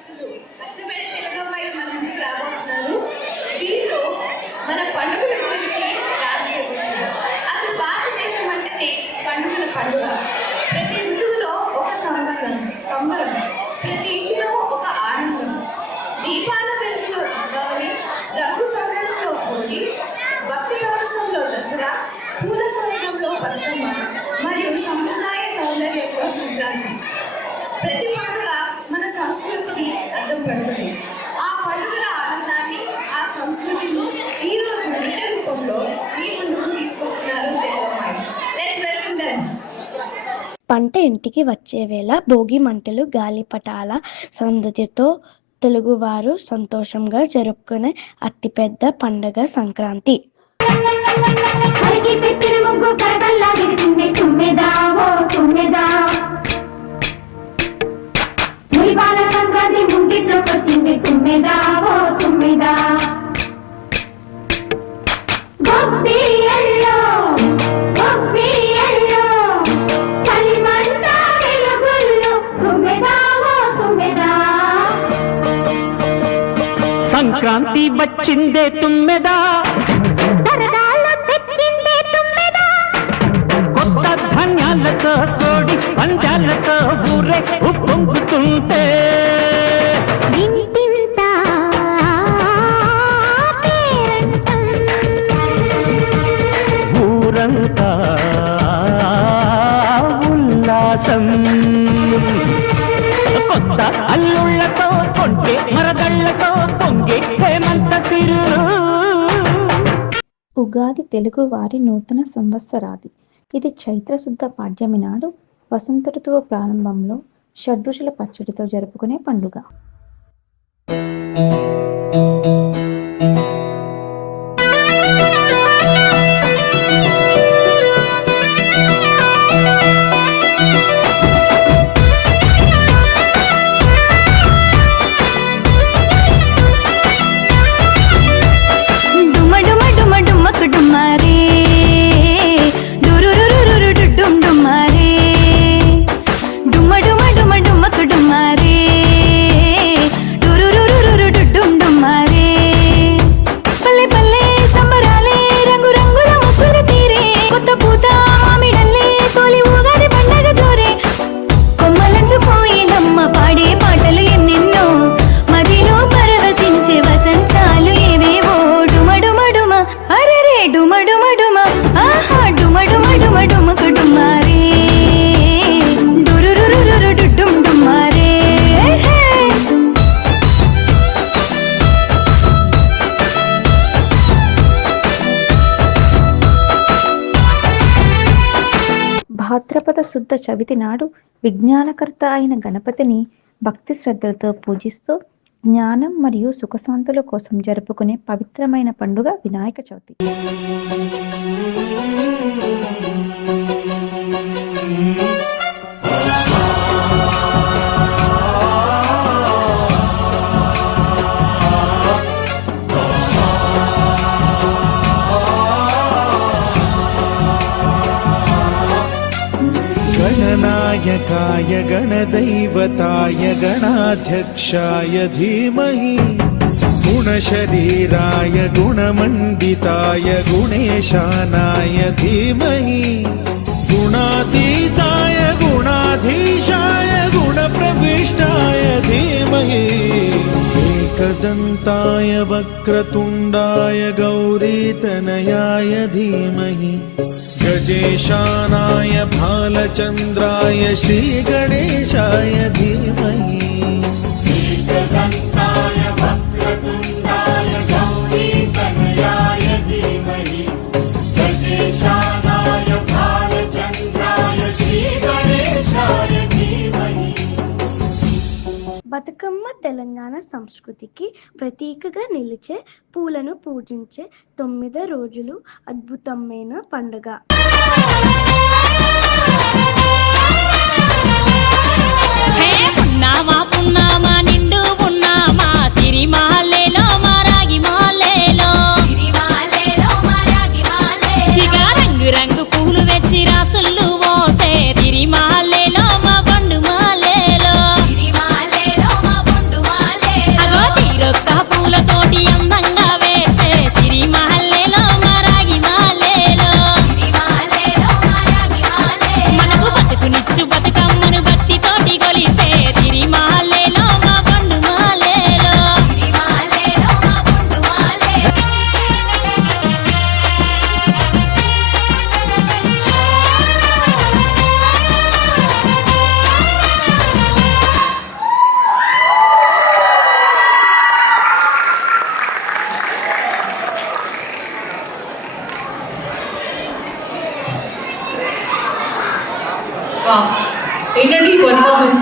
అచ్చులు అచ్చమైన తెలుగమ్మాయిలు మన ముందుకు రాబోతున్నారు. వీళ్ళు మన పండుగల గురించి డాన్స్ చేయబోతున్నారు. అసలు భారతదేశం అంటేనే పండుగల పండుగ. ప్రతి ఋతువులో ఒక సంబరం, ప్రతి ఇంటిలో ఒక ఆనందం. దీపాల వెలుగులో దీపావళి, రంగు సంగరంలో హోలీ, భక్తి పరవశంలో దసరా, పూల సోయగంలో బతుకమ్మ మరియు సంప్రదాయ సౌందర్యంలో సంక్రాంతి. ప్రతి పండుగ మన సంస్కృతిని అర్థం పడుతుంది. ఆ పండుగల ఆనందాన్ని, ఆ సంస్కృతిని ఈరోజు నృత్య రూపంలో మీ ముందుకు తీసుకొస్తున్నారు తెలుగమ్మాయిలు. Let's welcome them. పంట ఇంటికి వచ్చే వేళ భోగి మంటలు, గాలిపటాల సందడితో తెలుగువారు సంతోషంగా జరుపుకునే అతిపెద్ద పండుగ సంక్రాంతి. సంక్రాంతి వచ్చిందే తుమ్మెదా, సరదాలు తెచ్చిందే తుమ్మెదా, కొత్త ధాన్యాలతో కోడి పంజాలతో ఊరే ఉప్పొంగుతుంటే ఇంటింత పేరంటం, ఊరంతా ఉల్లాసం. కొత్త అల్లుళ్లతో కొంటే మరదళ్లతో పొంగే హేమంత సిరు. ఉగాది తెలుగు వారి నూతన సంవత్సరాది. ఇది చైత్రశుద్ధ పాడ్యమి నాడు వసంత ఋతువు ప్రారంభంలో షడ్రుచుల పచ్చడితో జరుపుకునే పండుగ. భాద్రపద శుద్ధ చవితి నాడు విజ్ఞానకర్త అయిన గణపతిని భక్తి శ్రద్ధలతో పూజిస్తూ జ్ఞానం మరియు సుఖశాంతుల కోసం జరుపుకునే పవిత్రమైన పండుగ వినాయక చవితి. गणनायकाय गणदैवताय गणाध्यक्षाय धीमहि, गुणशरीराय गुणमण्डिताय गुणेशानाय धीमहि, गुणातीताय गुणाधीशाय गुणप्रविष्टाय धीमहि, एकदन्ताय वक्रतुण्डाय गौरीतनयाय धीमहि, गजेशानाय भालचन्द्राय श्रीगणेशाय धीमहि, एकदन्ताय वक्रतुण्डाय गौरीतनयाय धीमहि, गजेशानाय भालचन्द्राय श्रीगणेशाय धीमहि. బతుకమ్మ తెలంగాణ సంస్కృతికి ప్రతీకగా నిలిచే, పూలను పూజించే 9 రోజులు అద్భుతమైన పండుగ. పున్నామా నిండు పున్నామా సిరిమాలేలో మరాగి మాలేలో ఇక రంగు రంగు పూలు తెచ్చి రాసులు పోసే సిరిమాలేలో మా పండు మాలేలో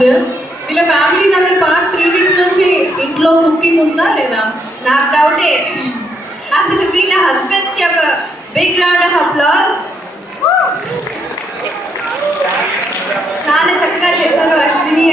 డాన్స్. వీళ్ళ ఫ్యామిలీస్ అందరు పాస్ట్ 3 వీక్స్ నుంచి ఇంట్లో కుకింగ్ ఉందా లేదా? నాకు డౌటే. అసలు వీళ్ళ హస్బెండ్స్ కి ఒక బిగ్ రౌండ్ ఆఫ్ అప్లాస్. చాలా చక్కగా చేశారు అశ్విని